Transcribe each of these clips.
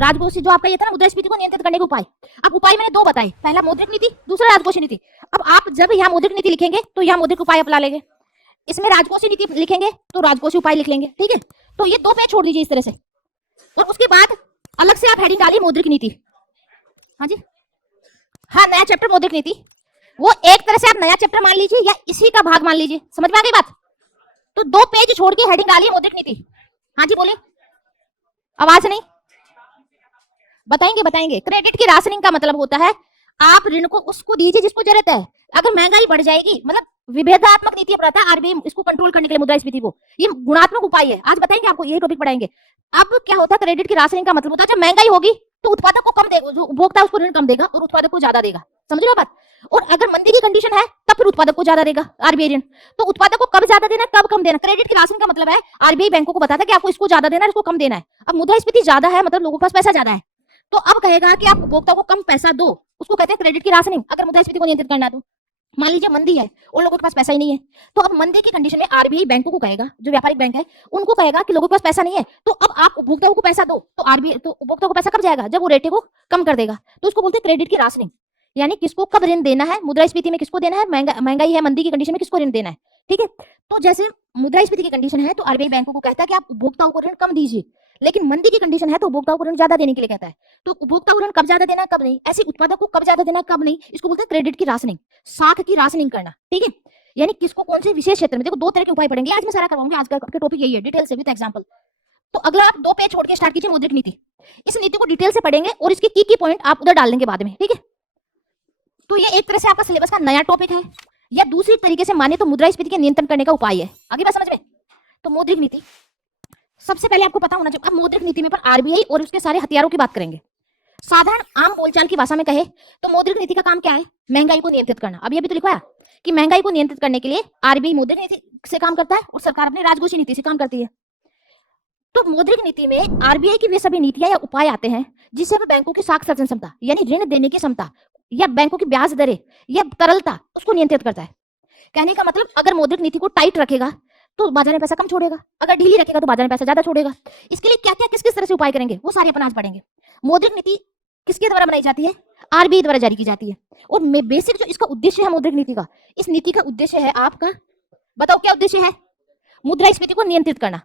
राजकोषीय जो आपका ये था ना मुद्रास्फीति को नियंत्रित करने के उपाय। अब उपाय मैंने दो बताए, पहला मौद्रिक नीति, दूसरा राजकोषीय नीति। अब आप जब यहाँ मौद्रिक नीति लिखेंगे तो यहाँ मौद्रिक उपाय अपना लेंगे, इसमें राजकोषीय नीति लिखेंगे तो राजकोषीय उपाय लिख लेंगे, ठीक है। तो ये दो पेज छोड़ दीजिए इस तरह से, और उसके बाद अलग से आप हेडिंग डालिए मौद्रिक नीति। हाँ जी, हाँ, नया चैप्टर मौद्रिक नीति, वो एक तरह से आप नया चैप्टर मान लीजिए या इसी का भाग मान लीजिए, समझ में आ गई बात। तो दो पेज छोड़ के हेडिंग डालिए मौद्रिक नीति। हाँ जी बोलिए, आवाज नहीं, बताएंगे बताएंगे। क्रेडिट की राशनिंग का मतलब होता है आप ऋण को उसको दीजिए जिसको जरूरत है। अगर महंगाई बढ़ जाएगी, मतलब विभेदात्मक नीति अपनाता है आरबीआई इसको कंट्रोल करने के लिए मुद्रास्फीति को, ये गुणात्मक उपाय है। आज बताएंगे आपको, यही टॉपिक पढ़ाएंगे। अब क्या होता है क्रेडिट की राशनिंग का मतलब होता है जब महंगाई होगी तो उत्पादक को कम देगा, जो उपभोक्ता उसको ऋण कम देगा और उत्पादक को ज्यादा देगा, समझ रहे हो बात। और अगर मंदी की कंडीशन है तब फिर उत्पादक को ज्यादा देगा आरबीआई ऋण। तो उत्पादक को कब ज्यादा देना कब कम देना, क्रेडिट की राशनिंग का मतलब है आरबीआई बैंकों को बताता है कि आपको इसको ज्यादा देना है, इसको कम देना है। अब मुद्रास्फीति ज्यादा है मतलब लोगों के पास पैसा ज्यादा है, तो अब कहेगा कि आप उपभोक्ता को कम पैसा दो, उसको कहते हैं क्रेडिट की राशनिंग। अगर मुद्रास्फीति को नियंत्रित करना है तो मान लीजिए मंदी है और लोगों के पास पैसा ही नहीं है, तो अब मंदी की कंडीशन में आरबीआई बैंकों को कहेगा, जो व्यापारिक बैंक है उनको कहेगा कि लोगों के पास पैसा नहीं है, तो अब आप उपभोक्ताओं को पैसा दो। तो आरबीआई तो उपभोक्ता को पैसा कब जाएगा, जब वो रेटे को कम कर देगा। तो उसको बोलते हैं क्रेडिट की राशनिंग, यानी किसको कब ऋण देना है, मुद्रास्फीति में किसको देना है, महंगाई है मंदी की कंडीशन में किसको ऋण देना है, ठीक है। तो जैसे मुद्रास्फीति की कंडीशन है तो आरबीआई बैंकों को कहता है कि आप उपभोक्ताओं को ऋण कम दीजिए, लेकिन मंदी की कंडीशन है तो उपभोक्ताओं को ऋण ज्यादा देने के लिए कहता है। तो उपभोक्ता को ऋण कब ज्यादा देना कब नहीं, ऐसे उत्पादक को कब ज्यादा देना कब नहीं, इसको बोलते हैं क्रेडिट की राशनिंग, साख की राशनिंग करना, ठीक है। यानी किसको कौन से विशेष क्षेत्र में, देखो दो तरह के उपाय पढ़ेंगे आज मैं सारा करवाऊंगी, आज का टॉपिक यही है डिटेल से विद एग्जांपल। तो अगला आप दो पेज छोड़ के स्टार्ट कीजिए मौद्रिक नीति, इस नीति को डिटेल से पढ़ेंगे और इसके की पॉइंट आप उधर डाल देंगे बाद में, ठीक है। तो ये एक तरह से आपका सिलेबस का नया टॉपिक है, या दूसरी तरीके से माने तो मुद्रास्फीति के नियंत्रण करने का उपाय है। आगे बात समझ में। तो मौद्रिक नीति सबसे पहले आपको पता होना चाहिए। अब मौद्रिक नीति में पर आरबीआई और उसके सारे हथियारों की बात करेंगे। साधारण आम बोलचाल की भाषा में कहे तो मौद्रिक नीति का काम क्या है, महंगाई को नियंत्रित करना। अभी अभी तो लिखा है कि महंगाई को नियंत्रित करने के लिए आरबीआई मौद्रिक नीति से काम करता है और सरकार अपनी राजकोषीय नीति से काम करती है। तो मौद्रिक नीति में आरबीआई की वे सभी नीतियां या उपाय आते हैं जिससे वह बैंकों की साख सर्जन क्षमता यानी ऋण देने की क्षमता या बैंकों की ब्याज दरें या तरलता उसको नियंत्रित करता है। कहने का मतलब अगर मौद्रिक नीति को टाइट रखेगा तो बाजार में पैसा कम छोड़ेगा, अगर ढीली रखेगा तो बाजार में पैसा ज्यादा छोड़ेगा। इसके लिए क्या क्या किस किस तरह से उपाय करेंगे वो सारे अपन आज पढ़ेंगे। मौद्रिक नीति किसके द्वारा बनाई जाती है, आरबीआई द्वारा जारी की जाती है। और बेसिक जो इसका उद्देश्य है मौद्रिक नीति का, इस नीति का उद्देश्य है आपका, बताओ क्या उद्देश्य है, मुद्रास्फीति को नियंत्रित करना।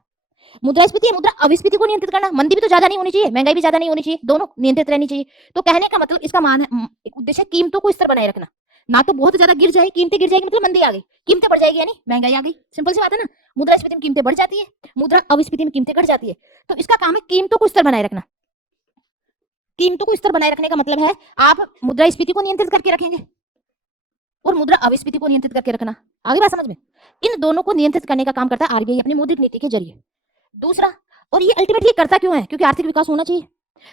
मुद्रास्फीति मुद्रा अविस्फीति को नियंत्रित करना, मंदी भी तो ज्यादा नहीं होनी चाहिए, महंगाई भी ज्यादा नहीं होनी चाहिए, दोनों नियंत्रित रहनी चाहिए। तो कहने का मतलब इसका मान है उद्देश्य कीमतों को स्थिर बनाए रखना, ना तो बहुत ज्यादा गिर जाए, कीमतें गिर जाएगी मतलब मंदी आ गई, कीमतें बढ़ जाएगी यानी महंगाई आ गई, सिंपल सी बात है ना। मुद्रास्फीति में कीमतें बढ़ जाती है, मुद्रा अविस्फीति में कीमतें घट जाती है। तो इसका काम है कीमतों को स्थिर बनाए रखना। कीमतों को स्थिर बनाए रखने का मतलब है आप मुद्रास्फीति को नियंत्रित करके रखेंगे और मुद्रा अविस्फीति को नियंत्रित करके रखना। आगे बात समझ में। इन दोनों को नियंत्रित करने का काम करता है आरबीआई अपनी मौद्रिक नीति के जरिए। दूसरा, और ये अल्टीमेटली करता क्यों है, क्योंकि आर्थिक विकास होना चाहिए,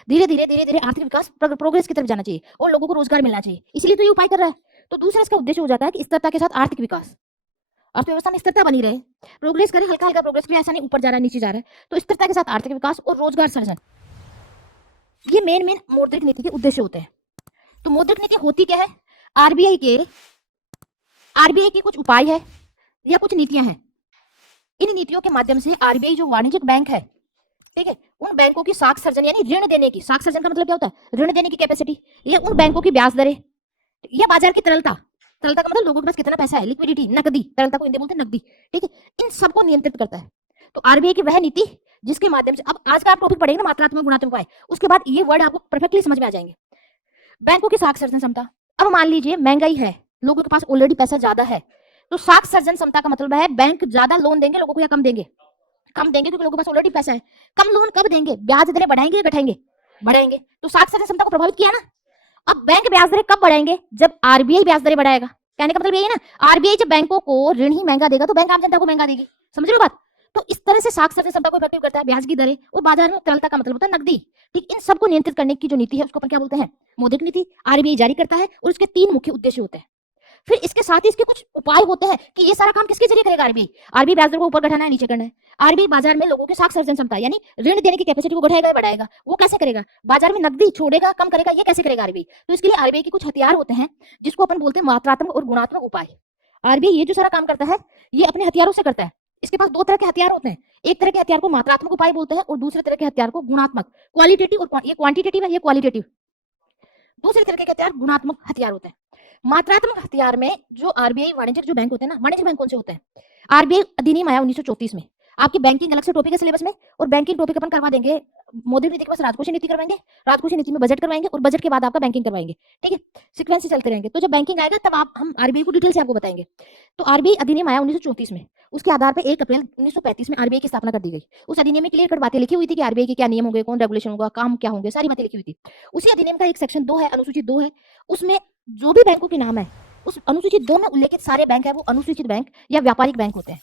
धीरे धीरे आर्थिक विकास प्रोग्रेस की तरफ जाना चाहिए और लोगों को रोजगार मिलना चाहिए, इसलिए तो ये उपाय कर रहा है। तो दूसरा इसका उद्देश्य हो जाता है कि स्थिरता के साथ आर्थिक विकास, अर्थव्यवस्था में स्थिरता बनी रहे, प्रोग्रेस करे, हल्का हल्का प्रोग्रेस भी, ऐसा नहीं ऊपर जा रहा है नीचे जा रहा है। तो स्थिरता के साथ आर्थिक विकास और रोजगार सृजन, ये मेन मौद्रिक नीति के उद्देश्य होते हैं। तो मौद्रिक नीति होती क्या है, आरबीआई के कुछ उपाय है या कुछ नीतियां हैं। इन नीतियों के माध्यम से आरबीआई जो वाणिज्यिक बैंक है, ठीक है, उन बैंकों की साख सर्जन यानी ऋण देने की, साख सर्जन का मतलब क्या होता है, ऋण देने की कैपेसिटी, या उन बैंकों की ब्याज दरें या बाजार की तरलता, तरलता का मतलब लोगों के पास कितना पैसा है, लिक्विडिटी, नकदी, तरलता को हिंदी बोलते हैं नकदी, ठीक है, इन सबको नियंत्रित करता है। तो आरबीआई की वह नीति जिसके माध्यम से, अब आज का आप टॉपिक पढ़ेंगे ना मात्रात्मक गुणात्मक उपाय, उसके बाद ये वर्ड आपको परफेक्टली समझ में आ जाएंगे। बैंकों की साख सर्जन क्षमता, अब मान लीजिए महंगाई है, लोगों के पास ऑलरेडी पैसा ज्यादा है, तो साख सर्जन क्षमता का मतलब है बैंक ज्यादा लोन देंगे लोगों को या कम देंगे, कम देंगे क्योंकि लोगों के पास ऑलरेडी पैसा है। कम लोन कब देंगे, ब्याज दरें बढ़ाएंगे या घटाएंगे, बढ़ाएंगे। तो साख सर्जन क्षमता को प्रभावित किया ना। अब बैंक ब्याज दरें कब बढ़ाएंगे, जब आरबीआई ब्याज दरें बढ़ाएगा। कहने का मतलब यही है ना, आरबीआई जब बैंकों को ऋण ही महंगा देगा तो बैंक आम जनता को महंगा देगी, समझ रहे हो बात। तो इस तरह से साख सर्जन क्षमता को इफेक्टिव करता है ब्याज की दरें, और बाजार में तरलता का मतलब होता है नकदी, ठीक। इन सबको नियंत्रित करने की जो नीति है उसको अपन क्या बोलते हैं, मौद्रिक नीति। आरबीआई जारी करता है और उसके 3 मुख्य उद्देश्य होते हैं। फिर इसके साथ ही इसके कुछ उपाय होते हैं कि ये सारा काम किसके जरिए करेगा आरबीआई ब्याज दर को ऊपर घटाना है नीचे करना है। आरबीआई बाजार में लोगों की साख सर्जन क्षमता यानी ऋण देने की कैपेसिटी को घटाएगा या बढ़ाएगा, वो कैसे करेगा, बाजार में नकदी छोड़ेगा कम करेगा, ये कैसे करेगा आरबीआई। तो इसके लिए आरबीआई के कुछ हथियार होते हैं जिसको अपन बोलते हैं मात्रात्मक और गुणात्मक उपाय। आरबीआई ये जो सारा काम करता है ये अपने हथियारों से करता है। इसके पास दो तरह के हथियार होते हैं। एक तरह के हथियार को मात्रात्मक उपाय बोलते हैं और दूसरे तरह के हथियार को गुणात्मक, क्वालिटेटिव, और ये क्वांटिटेटिव है, ये क्वालिटेटिव। दूसरे तरह के हथियार गुणात्मक हथियार होते हैं। मात्रात्मक हथियार में जो आरबीआई वाणिज्यिक जो बैंक होते हैं ना, वाणिज्यिक बैंक कौन से होते हैं? आरबीआई अधिनियम आया 1934 में। आपकी बैंकिंग अलग से टॉपिक है सिलेबस में, और बैंकिंग टॉपिक अपन करवा देंगे मौद्रिक नीति के पास राजकोषीय नीति करवाएंगे, राजकोषीय नीति में बजट करवाएंगे, और बजट के बाद आपका बैंकिंग करवाएंगे। ठीक है, सीक्वेंस से चलते रहेंगे। तो जब बैंकिंग आएगा तब आप हम आरबीआई को डिटेल से आपको बताएंगे। तो आरबीआई अधिनियम आया 1934 में। उसके आधार पर 1 अप्रैल 1935 में आरबीआई की स्थापना कर दी गई। उस अधिनियम में क्लियर कट बातें लिखी हुई थी कि आरबीआई के क्या नियम होंगे, कौन रेगुलेशन होगा, काम क्या होंगे, सारी बातें लिखी हुई थी। उसी अधिनियम का एक सेक्शन 2 है, अनुसूची 2 है। उसमें जो भी बैंकों के नाम है, उस अनुसूची 2 में उल्लेखित सारे बैंक है वो अनुसूचित बैंक या व्यापारिक बैंक होते हैं।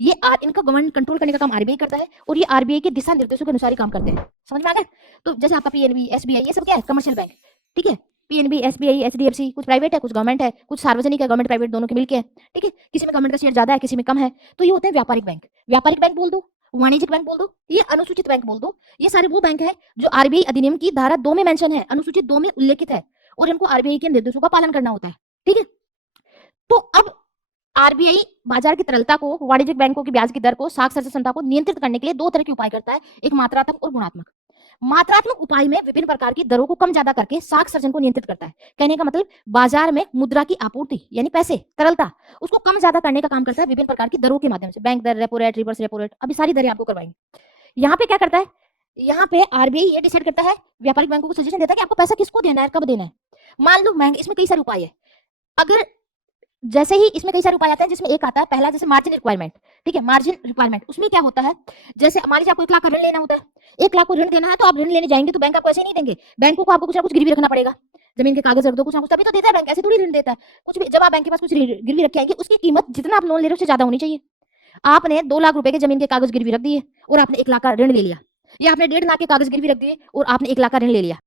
ये इनका गवर्नमेंट कंट्रोल करने का काम आरबीआई करता है, और ये आरबीआई के दिशा निर्देशों के अनुसार ही काम करते हैं। समझ में आ गया? तो जैसे आपका पीएनबी, एसबीआई, ये सब क्या है? Commercial bank. ठीक है, पीएनबी, एसबीआई, एचडीएफसी, कुछ प्राइवेट है, कुछ गवर्नमेंट है, कुछ सार्वजनिक है, गवर्नमेंट प्राइवेट दोनों के मिलके है। ठीक है, किसी में गवर्नमेंट का शेयर ज्यादा है, किसी में कम है। तो ये होते हैं व्यापारिक बैंक। व्यापारिक बैंक बोल दो, वाणिज्यिक बैंक बोल दो, ये अनुसूचित बैंक बोल दो। ये सारे वो बैंक है जो आरबीआई अधिनियम की धारा 2 में मेंशन है, अनुसूचित 2 में उल्लेखित है, और इनको आरबीआई के निर्देशों का पालन करना होता है। ठीक है, तो अब आरबीआई बाजार की तरलता को, वाणिज्यिक बैंकों की ब्याज की दर को, साख क्षमता को नियंत्रित करने के लिए 2 तरह के उपाय करता है, एक मात्रात्मक और गुणात्मक। मात्रात्मक उपाय में विभिन्न प्रकार की दरों को कम ज्यादा करके साख सर्जन को नियंत्रित करता है। कहने का मतलब बाजार में मुद्रा की आपूर्ति यानी पैसे, तरलता, उसको कम ज्यादा करने का काम करता है विभिन्न प्रकार की दरों के माध्यम से। बैंक दर, repo rate, reverse repo rate, अभी सारी दरें आपको करवाएंगे। यहाँ पे क्या करता है? यहाँ पे आरबीआई ये डिसाइड करता है, व्यापारिक बैंकों को सजेशन देता है कि आपको पैसा किसको देना है, कब देना है। मान लो बैंक, इसमें कई सारे उपाय है। अगर जैसे ही इसमें कई सारे उपाय आते हैं, जिसमें एक आता है पहला, जैसे मार्जिन रिक्वायरमेंट। ठीक है, मार्जिन रिक्वायरमेंट, उसमें क्या होता है? जैसे मान लीजिए आपको 1 लाख का ऋण लेना होता है, 1 लाख को ऋण देना है, तो आप ऋण लेने जाएंगे तो बैंक आपको ऐसे नहीं देंगे। बैंकों को आपको कुछ ना कुछ गिरवी रखना पड़ेगा, जमीन के कागज रख दो, कुछ ना कुछ, तभी तो देता है बैंक, ऐसे थोड़ी ऋण देता है। कुछ भी, जब आप बैंक के पास कुछ गिरवी रख के आएंगे, उसकी कीमत जितना आप लोन ले रहे हो उससे ज्यादा होनी चाहिए। आपने 2 लाख रुपए के जमीन के कागज गिरवी रख दिए और आपने 1 लाख का ऋण ले लिया, या आपने 1.5 लाख के कागज गिरवी रख दिए और आपने 1 लाख का ऋण ले लिया।